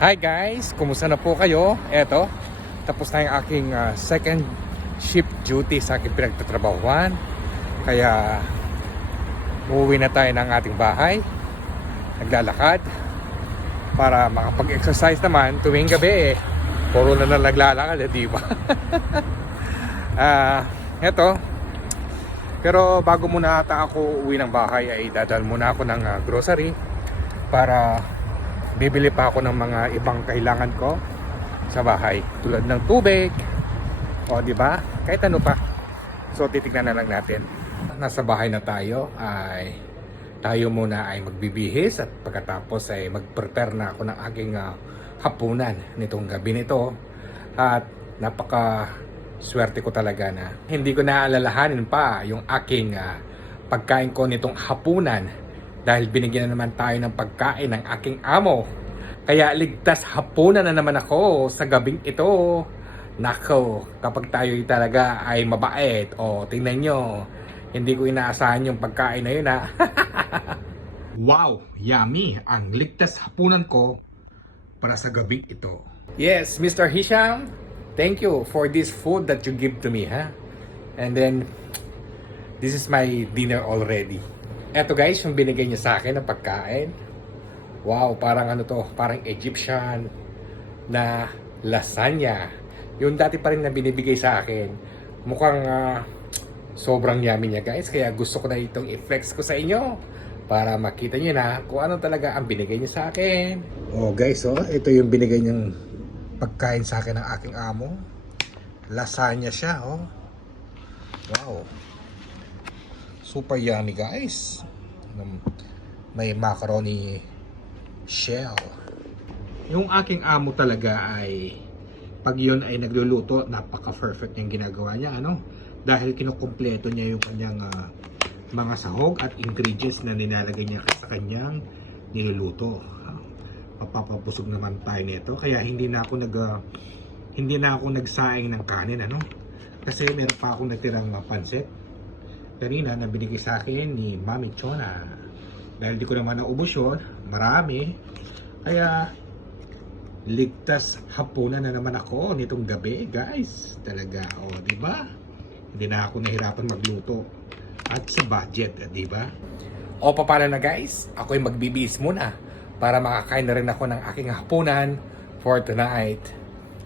Hi guys, kumusta na po kayo? Eto, tapos na yung aking ah, second shift duty sa aking pinagtatrabahuan. Kaya, uuwi na tayo ng ating bahay. Naglalakad. Para makapag-exercise naman tuwing gabi eh. Puro na lang naglalakad eh, di ba? Ah, eto. Pero bago muna ata ako uwi ng bahay ay dadal muna ako ng ah, grocery para bibili pa ako ng mga ibang kailangan ko sa bahay. Tulad ng tubig. O di ba? Kahit ano pa. So titignan na lang natin. Nasa bahay na tayo ay tayo muna ay magbibihis at pagkatapos ay mag-prepare na ako ng aking ah, hapunan nitong gabi nito. At napaka swerte ko talaga na hindi ko naaalalahanin pa yung aking ah, pagkain ko nitong hapunan. Dahil binigyan na naman tayo ng pagkain ng aking amo. Kaya ligtas hapunan na naman ako sa gabing ito. Nako, kapag tayo talaga ay mabait, o tingnan nyo, hindi ko inaasahan yung pagkain na yun ha. wow, yummy! Ang ligtas hapunan ko para sa gabing ito. Yes, Mr. Hisham, thank you for this food that you give to me ha. And then, this is my dinner already. Eto guys, yung binigay niya sa akin ng pagkain. Wow, parang ano to, parang Egyptian na lasagna. Yung dati pa rin na binibigay sa akin. Mukhang ah, sobrang yummy niya guys. Kaya gusto ko na itong i-flex ko sa inyo. Para makita niyo na kung ano talaga ang binigay niya sa akin. Oh guys, oh, ito yung binigay niyang pagkain sa akin ng aking amo. Lasagna siya, oh. Wow. Super yummy guys. May macaroni shell. Yung aking amo talaga ay pag yun ay nagluluto, napaka-perfect yung ginagawa niya, ano? Dahil kinukumpleto niya yung kanyang ah, mga sahog at ingredients na nilalagay niya sa kanyang niluluto. Mapapabusog naman tayo nito. Kaya hindi na ako nag ah, hindi na ako nagsaing ng kanin, ano? Kasi meron pa akong natirang ah, pansit kanina na binigay sa akin ni Mami Chona. Dahil di ko naman naubos yun, marami. Kaya, ligtas hapunan na naman ako nitong gabi, guys. Talaga, o, di ba? Hindi na ako nahirapan magluto. At sa budget, di ba? O, paano na guys? Ako'y magbibis muna para makakain na rin ako ng aking hapunan for tonight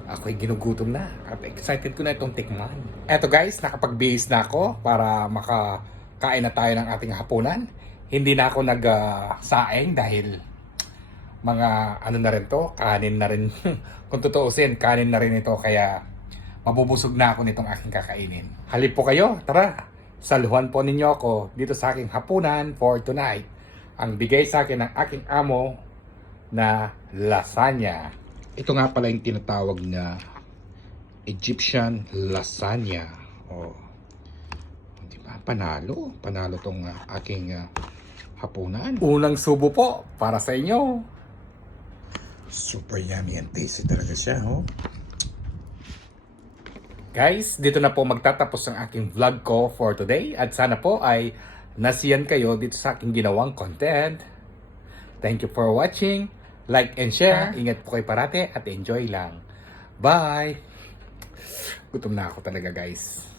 ako'y ginugutom na at excited ko na itong tikman. Eto guys, nakapagbihis na ako para makakain na tayo ng ating hapunan. Hindi na ako nag-saeng dahil mga ano na rin to, kanin na rin. Kung tutuusin, kanin na rin ito kaya mabubusog na ako nitong aking kakainin. Halip po kayo, tara! Saluhan po ninyo ako dito sa aking hapunan for tonight. Ang bigay sa akin ng aking amo na lasagna. Ito nga pala yung tinatawag na Egyptian lasagna. Oh. Di ba? Panalo. Panalo tong ah, aking ah, hapunan. Unang subo po para sa inyo. Super yummy and tasty talaga siya, oh. Guys, dito na po magtatapos ang aking vlog ko for today at sana po ay nasiyan kayo dito sa aking ginawang content. Thank you for watching. Like and share. Ingat po kayo parate at enjoy lang. Bye! Gutom na ako talaga guys.